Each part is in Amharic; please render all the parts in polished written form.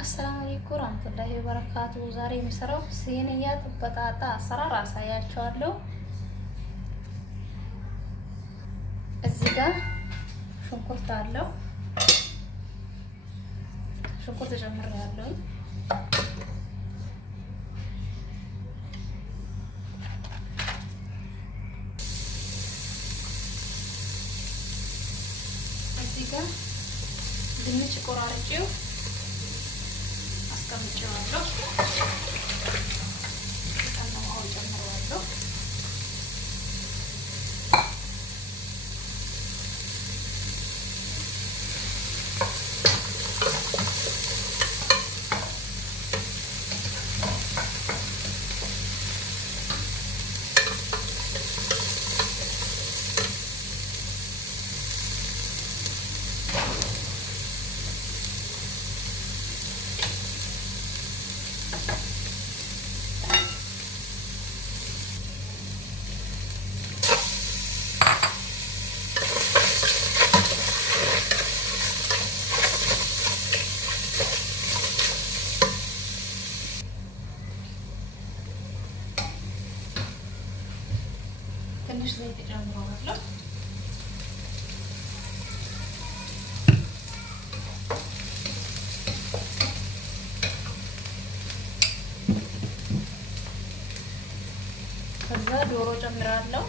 አሰላሙ አለይኩም ወራህመቱላሂ ወበረካቱ። ዛሬ የሚሰራው ሲኒያት በጣጣ አሰራር አሳያቸዋለሁ። እዚህ ጋር ሽንኩርት አለው። ሽንኩርት ጨምሬያለሁ። እዚህ ጋር ድንች ቆራርጬው አስቀምጬዋለሁ። ውሃው ጨምሬዋለሁ። ትንሽ ዘይት ጨምረዋለሁ። ከዛ ዶሮ ጨምራለሁ።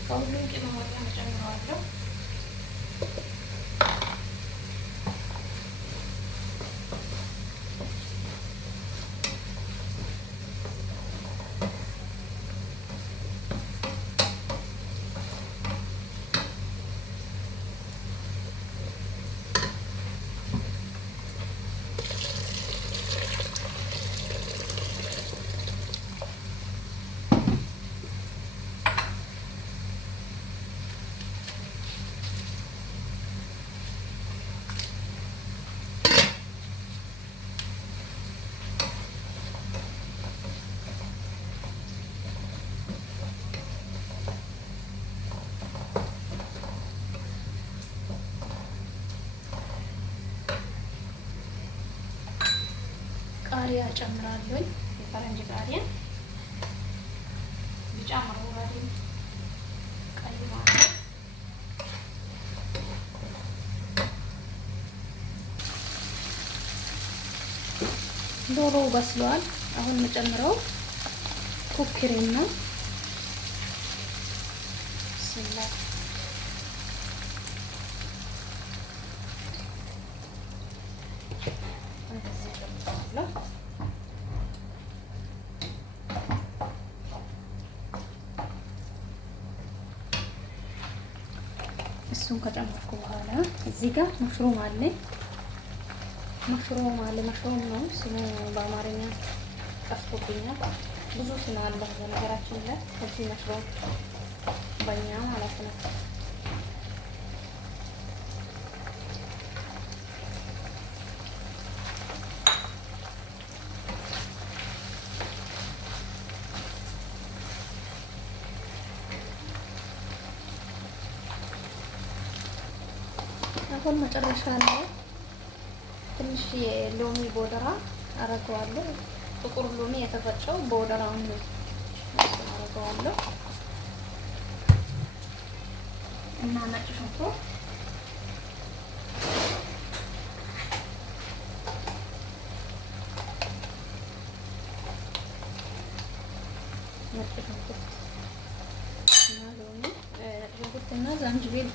ከሁሉም ቅመሞች ጨምረዋለሁ። ቃሪያ ጨምራለሁ። የፈረንጅ ቃሪያ ቢጫ አረንጓዴ ቀይ ማለት ዶሮ በስሏል። አሁን የምጨምረው ኩክሬን ነው። እሱን ከጨመርኩ በኋላ እዚህ ጋር መሽሩም አለ። መሽሩም ነው ስሙ በአማርኛ ጠፍቶብኛል። ብዙ ስም አለ በነገራችን ላይ እዚህ መሽሩም በእኛ ማለት ነው። አሁን መጨረሻ ላይ ትንሽ የሎሚ ቦደራ አረገዋለሁ። ጥቁር ሎሚ የተፈጨው ቦደራውን አረገዋለሁ እና ነጭ ሽንኩርት እና ሎሚ ነጭ ሽንኩርትና ዝንጅብል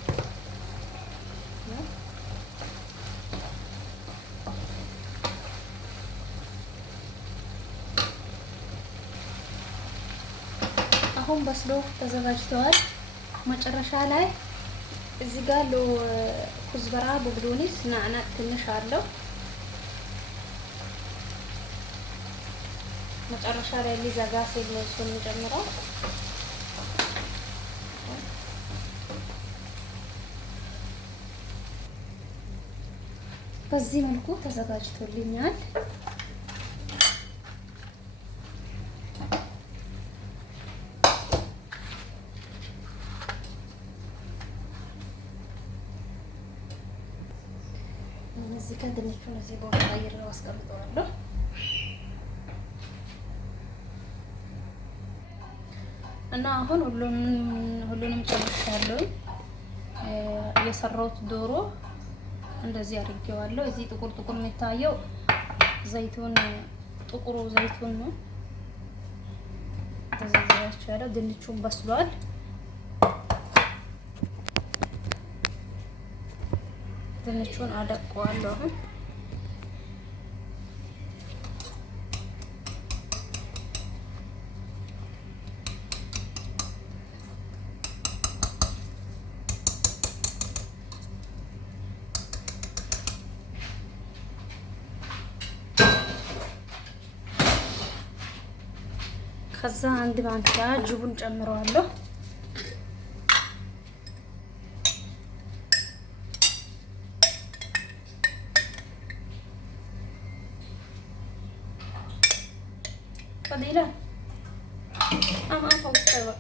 አሁን በስሎ ተዘጋጅተዋል። መጨረሻ ላይ እዚህ ጋር ኩዝበራ በግዶኒስ ናዕናዕ ትንሽ አለው። መጨረሻ ላይ ሊዘጋ ሲል ነው እሱን የምጨምረው። በዚህ መልኩ ተዘጋጅቶልኛል። እዚህ ጋር ድንቹን እዚህ ቦታ ቀይሬው አስቀምጠዋለሁ። እና አሁን ሁሉንም ጨርሻለሁ። የሰራሁት ዶሮ እንደዚህ አድርጌዋለሁ። እዚህ ጥቁር ጥቁር የሚታየው ዘይቱን ጥቁሩ ዘይቱን ነው። ተዘጋጅቻለሁ። ድንቹን በስሏል። ድንቹን አደቀዋለሁ አሁን ከዛ አንድ ማንኪያ ጅቡን ጨምረዋለሁ። قليلا فوق الطبق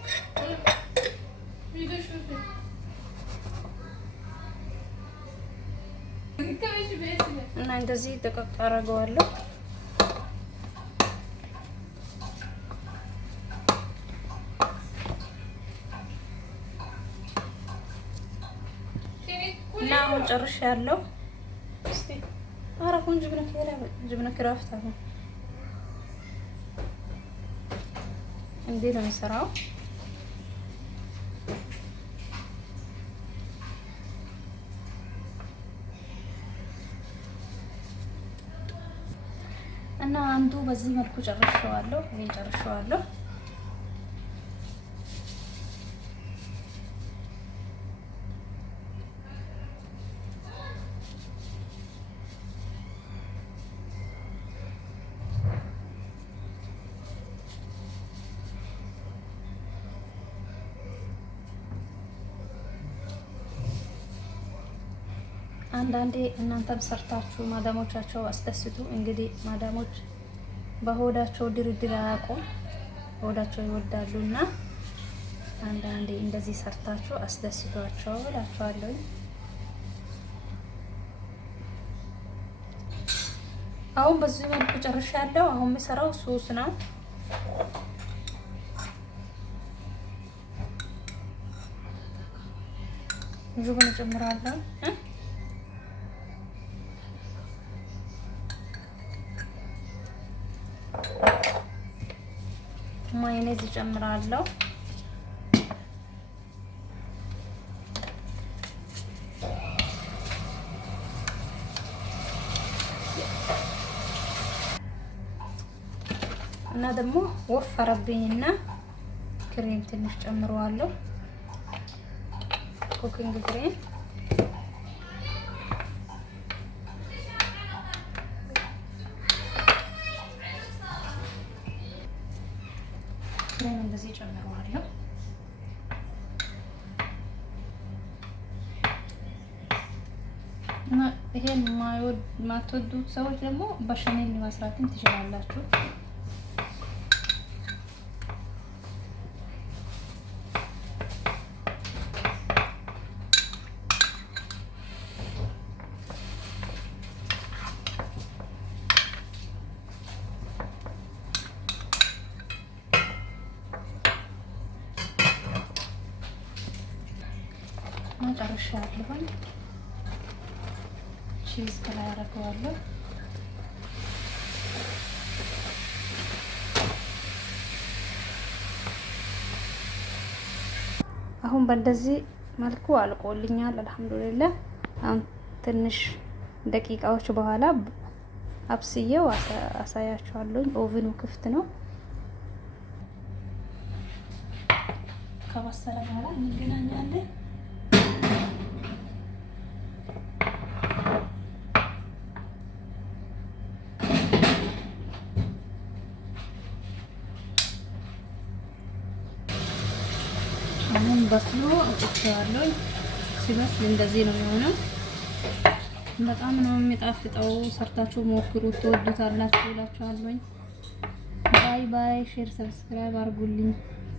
እና እንደዚህ ደቀቅ አደርገዋለሁ። እና አሁን ጨርሻለሁ። እስቲ አራፉን ጅብነ ክራፍት አሁን እንዴት ነው የሚሰራው? እና አንዱ በዚህ መልኩ ጨርሼዋለሁ። ይሄን ጨርሼዋለሁ። አንዳንዴ እናንተም ሰርታችሁ ማዳሞቻቸው አስደስቱ። እንግዲህ ማዳሞች በሆዳቸው ድርድር አያውቁም፣ ሆዳቸው ይወዳሉና አንዳንዴ እንደዚህ ሰርታችሁ አስደስቷቸው እላችኋለሁ። አሁን በዚህ መልኩ ጨርሻለሁ። አሁን የምሰራው ሶስ ነው። ጁብን እጨምራለሁ። ማዮኔዝ እጨምራለሁ። እና ደግሞ ወፈረብኝና ክሬም ትንሽ ጨምረዋለሁ። ኩኪንግ ክሬም እንደዚህ ጨምረዋለሁ። እና ይሄን ማትወዱት ሰዎች ደግሞ በሸሜል መስራትም ትችላላችሁ። ጨርሻለሁ። ቺዝ ከላይ አደርገዋለሁ። አሁን በእንደዚህ መልኩ አልቆልኛል። አልሐምዱሊላህ። አሁን ትንሽ ደቂቃዎች በኋላ አብስዬው አሳያችኋለሁ። ኦቨኑ ክፍት ነው። ከበሰለ በኋላ እንገናኛለን። አሁን በስሎ አውጥቼዋለሁ። ሲበስል እንደዚህ ነው የሚሆነው። በጣም ነው የሚጣፍጠው። ሰርታችሁ ሞክሩት፣ ትወዱታላችሁ እላችኋለሁ። ባይ ባይ። ሼር ሰብስክራይብ አድርጉልኝ።